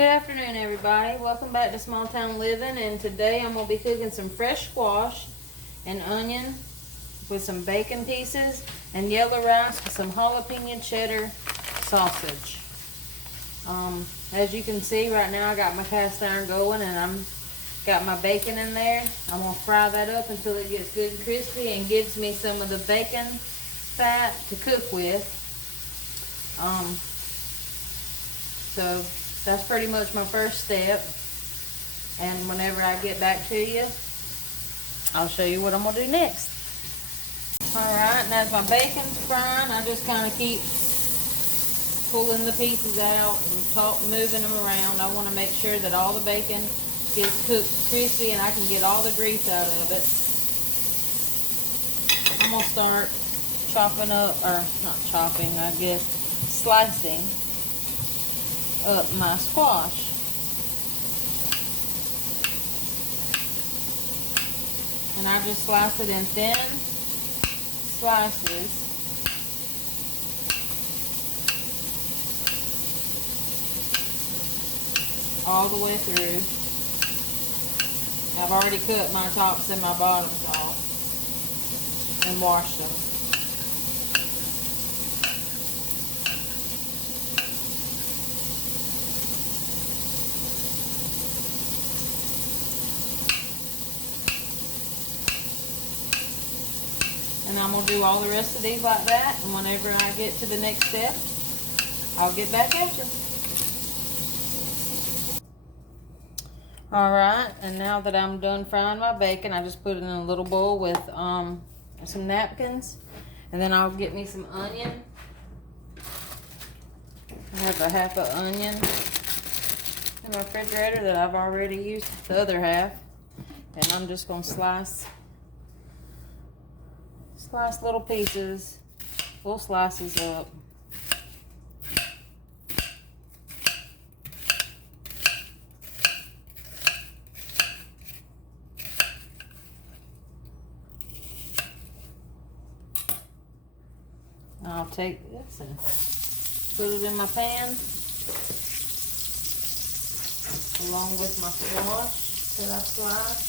Good afternoon, everybody. Welcome back to Small Town Living, and today I'm going to be cooking some fresh squash and onion with some bacon pieces and yellow rice with some jalapeno cheddar sausage. As you can see right now, I got my cast iron going and I'm got my bacon in there. I'm going to fry that up until it gets good and crispy and gives me some of the bacon fat to cook with. So that's pretty much my first step, and whenever I get back to you, I'll show you what I'm going to do next. Alright, and as my bacon's frying, I just kind of keep pulling the pieces out and moving them around. I want to make sure that all the bacon gets cooked crispy and I can get all the grease out of it. I'm going to start chopping up, or not chopping, I guess, slicing up my squash. And I just slice it in thin slices. All the way through. I've already cut my tops and my bottoms off and washed them. And I'm going to do all the rest of these like that, and whenever I get to the next step, I'll get back at you. Alright, and now that I'm done frying my bacon, I just put it in a little bowl with some napkins, and then I'll get me some onion. I have a half an onion in my refrigerator that I've already used the other half, and I'm just going to slice little pieces, full slices up. I'll take this and put it in my pan along with my squash that I sliced.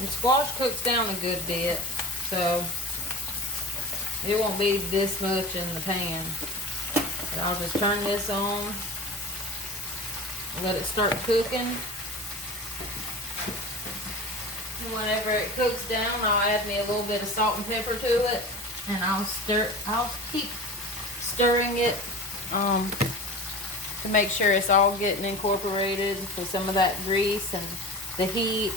And squash cooks down a good bit, so it won't be this much in the pan. And I'll just turn this on and let it start cooking. And whenever it cooks down, I'll add me a little bit of salt and pepper to it, and I'll keep stirring it to make sure it's all getting incorporated with some of that grease and the heat.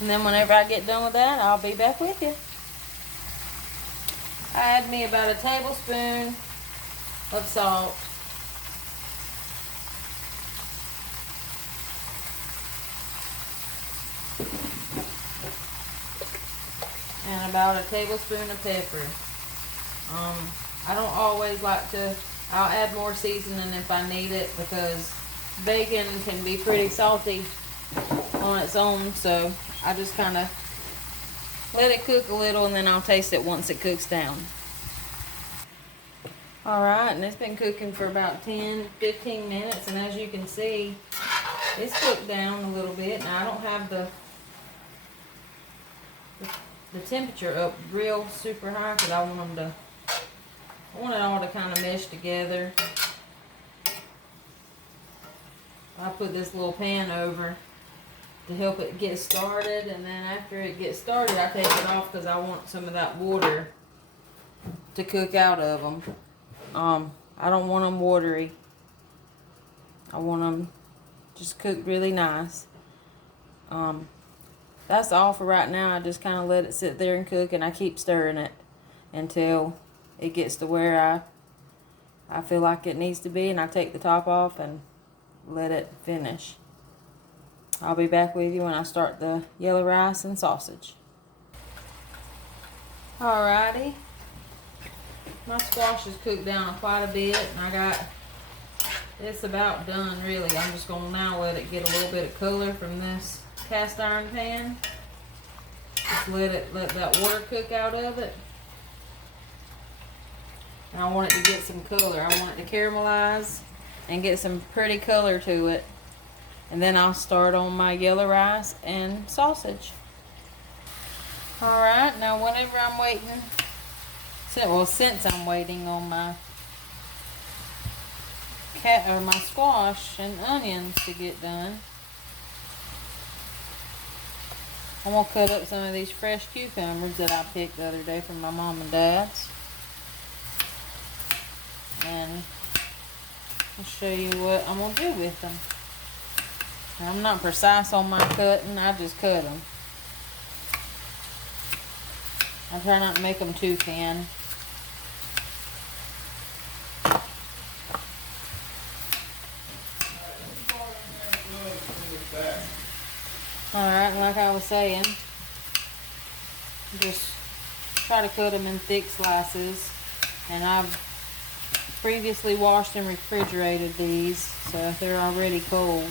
And then whenever I get done with that, I'll be back with you. I add me about a tablespoon of salt. And about a tablespoon of pepper. I don't always like to, I'll add more seasoning if I need it, because bacon can be pretty salty on its own, so I just kind of let it cook a little, and then I'll taste it once it cooks down. Alright, and it's been cooking for about 10-15 minutes, and as you can see, it's cooked down a little bit. Now I don't have the temperature up real super high, because I want it all to kind of mesh together. I put this little pan over to help it get started, and then after it gets started, I take it off because I want some of that water to cook out of them. I don't want them watery. I want them just cooked really nice. That's all for right now. I just kind of let it sit there and cook, and I keep stirring it until it gets to where I feel like it needs to be, and I take the top off and let it finish. I'll be back with you when I start the yellow rice and sausage. Alrighty. My squash is cooked down quite a bit, and it's about done really. I'm just going to now let it get a little bit of color from this cast iron pan. Just let that water cook out of it. And I want it to get some color. I want it to caramelize and get some pretty color to it. And then I'll start on my yellow rice and sausage. Alright, now whenever I'm waiting, since I'm waiting on my my squash and onions to get done, I'm going to cut up some of these fresh cucumbers that I picked the other day from my mom and dad's. And I'll show you what I'm going to do with them. Now, I'm not precise on my cutting, I just cut them. I try not to make them too thin. Alright, like I was saying, just try to cut them in thick slices. And I've previously washed and refrigerated these, so they're already cold.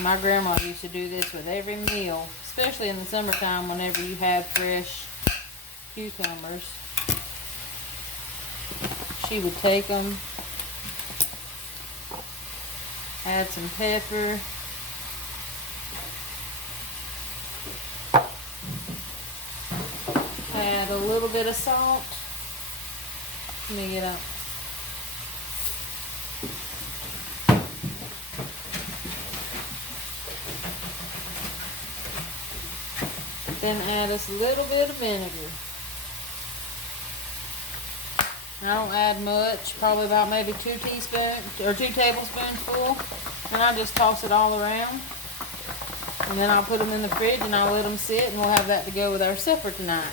My grandma used to do this with every meal, especially in the summertime whenever you have fresh cucumbers. She would take them, add some pepper, add a little bit of salt. Let me get up. Then add us a little bit of vinegar. I don't add much, probably about maybe 2 teaspoons or 2 tablespoons full. And I just toss it all around. And then I'll put them in the fridge and I'll let them sit, and we'll have that to go with our supper tonight.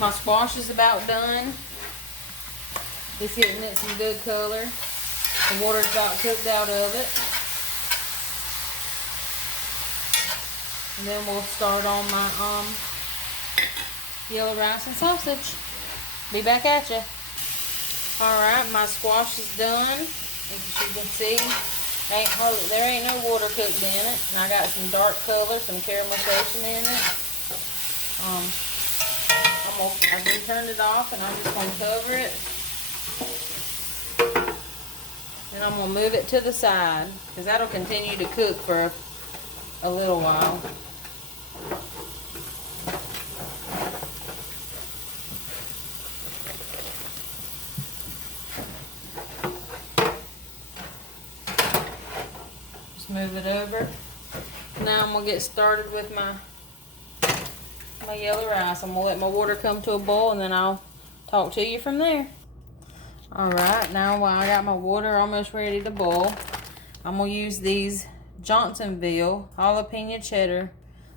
My squash is about done. It's getting it some good color. The water's about cooked out of it. And then we'll start on my yellow rice and sausage. Be back at ya. Alright, my squash is done. As you can see, there ain't no water cooked in it. And I got some dark color, some caramelization in it. I just turned it off, and I'm just going to cover it. And I'm going to move it to the side, because that'll continue to cook for a little while. Just move it over. Now I'm going to get started with my yellow rice. I'm going to let my water come to a boil, and then I'll talk to you from there. Alright, now while I got my water almost ready to boil, I'm going to use these Johnsonville jalapeno cheddar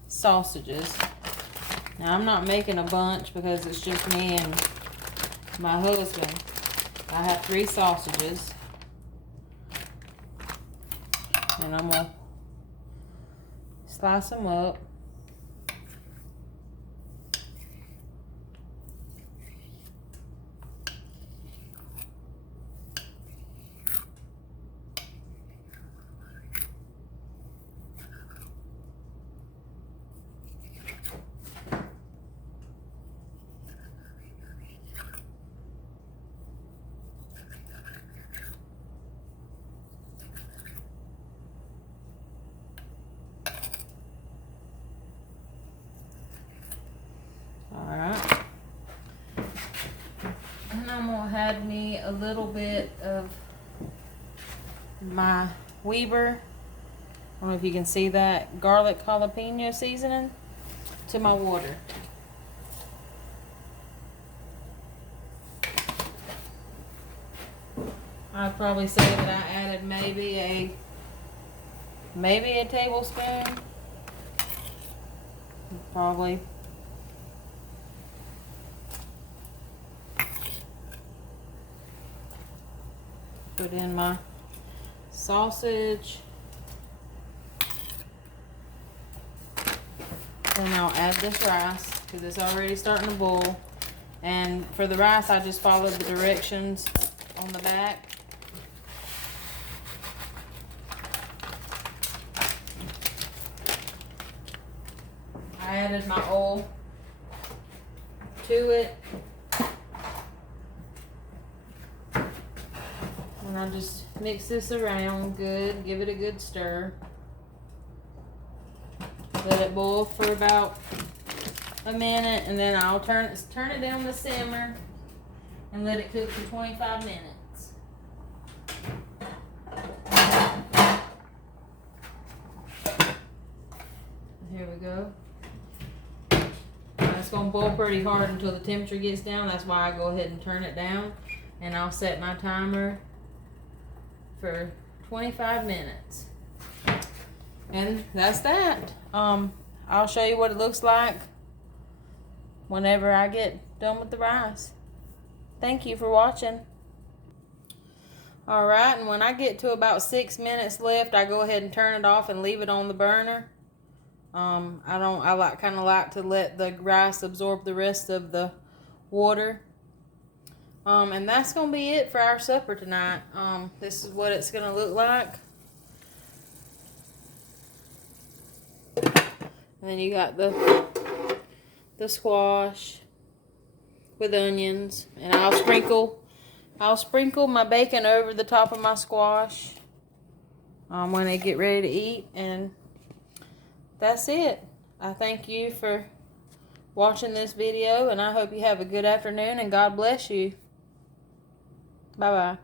sausages. Now I'm not making a bunch because it's just me and my husband. I have 3 sausages. And I'm going to slice them up. Alright. And I'm going to add me a little bit of my Weber, I don't know if you can see that, garlic jalapeno seasoning to my water. I'd probably say that I added maybe a tablespoon. Probably. Put in my sausage. Then I'll add this rice because it's already starting to boil. And for the rice, I just followed the directions on the back. I added my oil to it. And I just mix this around good, give it a good stir. Let it boil for about a minute, and then I'll turn it down to simmer and let it cook for 25 minutes. Here we go. It's gonna boil pretty hard until the temperature gets down. That's why I go ahead and turn it down, and I'll set my timer for 25 minutes. And that's that. I'll show you what it looks like whenever I get done with the rice. Thank you for watching. Alright, and when I get to about 6 minutes left, I go ahead and turn it off and leave it on the burner. I kind of like to let the rice absorb the rest of the water. And that's going to be it for our supper tonight. This is what it's going to look like. And then you got the squash with onions, and I'll sprinkle my bacon over the top of my squash when they get ready to eat. And that's it. I thank you for watching this video, and I hope you have a good afternoon, and God bless you. Bye-bye.